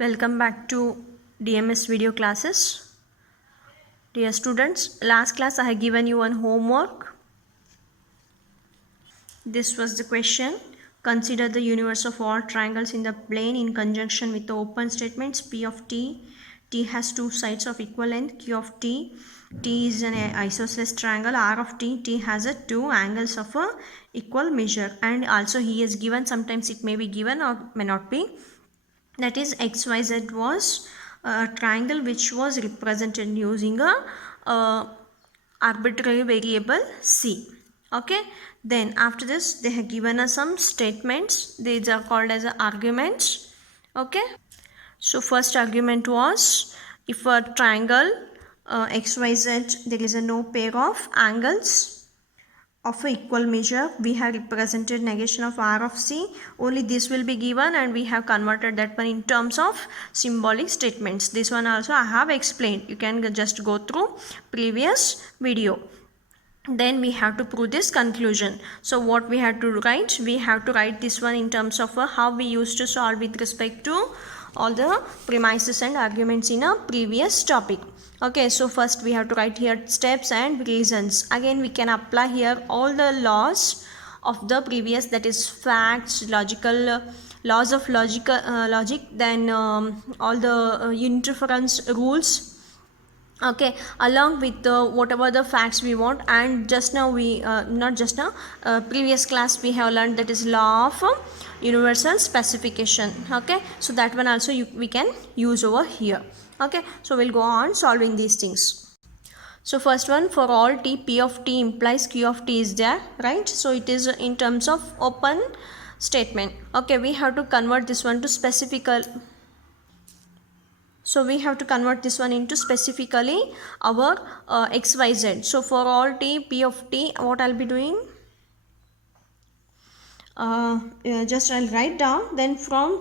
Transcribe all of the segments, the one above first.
Welcome back to DMS video classes. Dear students, last class I have given you one homework. This was the question. Consider the universe of all triangles in the plane in conjunction with the open statements P of T. T has two sides of equal length, Q of T. T is an isosceles triangle, R of T. T has a two angles of a equal measure, and also he is given, sometimes it may be given or may not be. That is XYZ was a triangle which was represented using a arbitrary variable C. Okay, then after this they have given us some statements. These are called as arguments. Okay, so first argument was, if a triangle XYZ, there is a no pair of angles of a equal measure, we have represented negation of R of C. Only this will be given, and we have converted that one in terms of symbolic statements. This one also I have explained. You can just go through previous video. Then we have to prove this conclusion. So what we have to write? We have to write this one in terms of how we used to solve with respect to all the premises and arguments in a previous topic. Okay, so first we have to write here steps and reasons. Again, we can apply here all the laws of the previous, that is facts, logical laws of logic, then all the interference rules. Okay, along with whatever the facts we want. And just now we not just now, previous class we have learned, that is law of universal specification. Okay, so that one also we can use over here. Okay, so we'll go on solving these things. So first one, for all T, P of T implies Q of T is there, right? So it is in terms of open statement. Okay, we have to convert this one to specifical. So we have to convert this one into specifically our XYZ. So for all T, P of T, what I'll be doing? Just I'll write down. Then from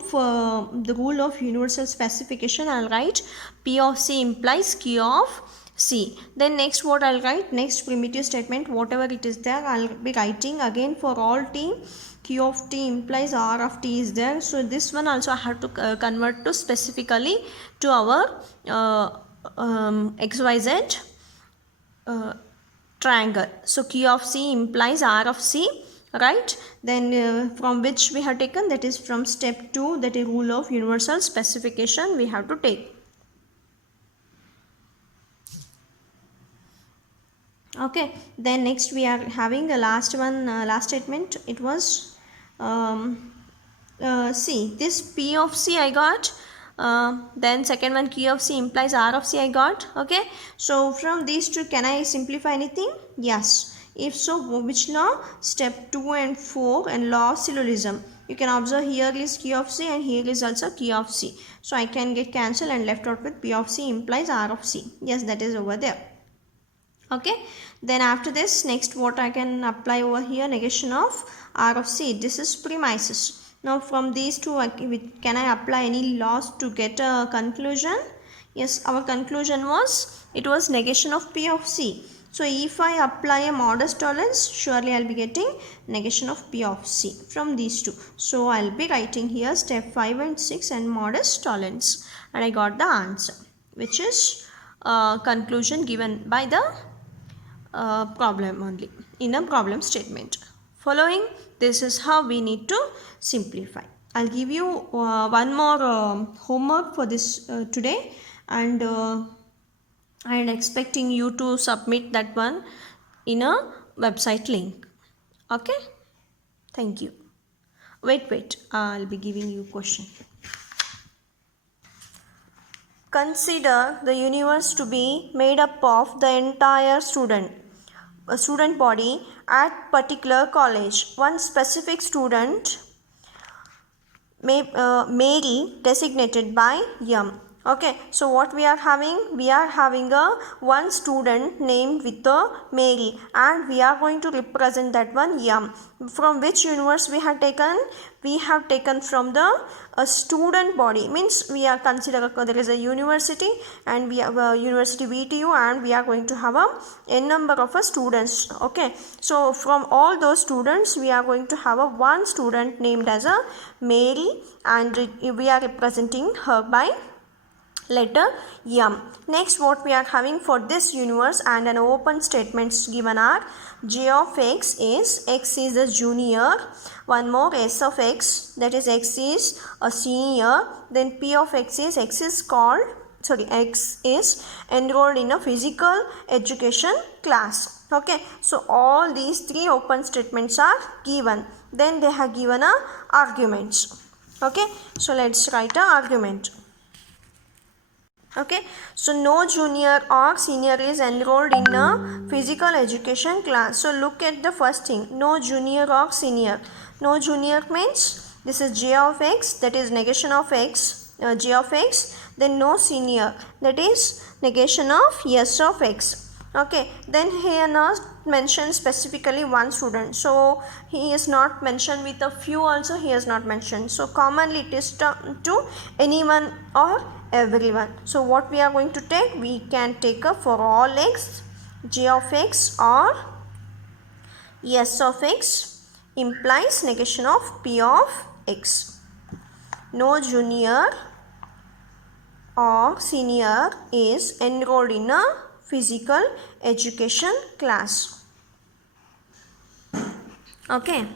the rule of universal specification, I'll write P of C implies Q of C. Then next what I'll write? Next primitive statement, whatever it is there, I'll be writing again for all T. Q of T implies R of T is there. So this one also I have to convert to specifically to our XYZ triangle. So Q of C implies R of C, right? Then from which we have taken, that is from step 2, that is rule of universal specification we have to take. Okay, then next we are having the last one, last statement. It was C, this P of C I got. Then second one, Q of C implies R of C I got. Okay, so from these two, can I simplify anything? Yes. If so, which law? Step 2 and 4 and law of syllogism. You can observe here is Q of C and here is also Q of C. So I can get cancelled and left out with P of C implies R of C. Yes, that is over there. Okay, then after this, next what I can apply over here, negation of R of C. This is premises. Now from these two, can I apply any laws to get a conclusion? Yes, our conclusion was, it was negation of P of C. So if I apply a modus tollens, surely I'll be getting negation of P of C from these two. So I'll be writing here step 5 and 6 and modus tollens, and I got the answer, which is conclusion given by the problem only in a problem statement. Following, this is how we need to simplify. I'll give you one more homework for this today, and I'm expecting you to submit that one in a website link. Okay, thank you. Wait, I'll be giving you question. Consider the universe to be made up of the entire student body at particular college. One specific student, Mary, designated by M. Okay, so what we are having? We are having a one student named with a Mary, and we are going to represent that one M. From which universe we have taken? We have taken from the student body. Means we are consider there is a university, and we have a university VTU, and we are going to have a n number of students. Okay, so from all those students, we are going to have a one student named as a Mary, and we are representing her by letter M. Next, what we are having for this universe and an open statements given are J of x is a junior, one more S of x, that is x is a senior, then P of x is x is enrolled in a physical education class. Okay, so all these three open statements are given. Then they have given a arguments. Okay, so let's write a argument. Okay, so no junior or senior is enrolled in a physical education class. So look at the first thing, no junior or senior. No junior means this is J of x, that is negation of x, J of x. Then no senior, that is negation of S of x. Okay, then here not mentioned specifically one student, so he is not mentioned with a few also, he is not mentioned. So commonly it is to anyone or everyone. So what we are going to take? We can take a for all x, J of x or S of x implies negation of P of x. No junior or senior is enrolled in a physical education class. Okay,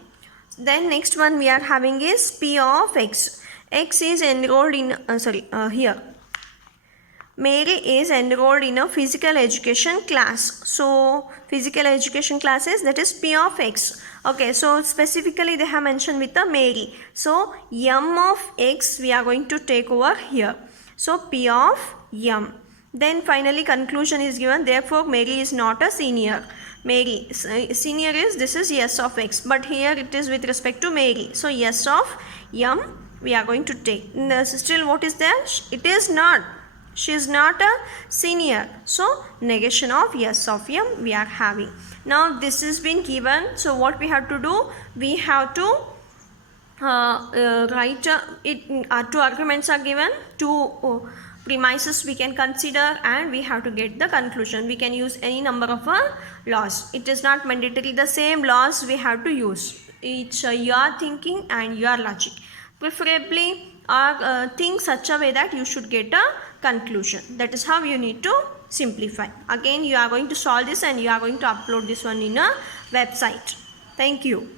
then next one we are having is P of x. X is enrolled in here Mary is enrolled in a physical education class. So physical education classes, that is P of x. Okay, so specifically they have mentioned with the Mary. So M of x we are going to take over here. So P of M. Then finally conclusion is given. Therefore Mary is not a senior. Mary senior is, this is S of x, but here it is with respect to Mary. So S of M we are going to take. Still what is there? It is not. She is not a senior. So negation of S of M we are having. Now this has been given. So what we have to do? We have to write it. Two arguments are given. Two premises we can consider, and we have to get the conclusion. We can use any number of laws. It is not mandatory the same laws we have to use. It's your thinking and your logic. Preferably think such a way that you should get a conclusion. That is how you need to simplify. Again you are going to solve this and you are going to upload this one in a website. Thank you.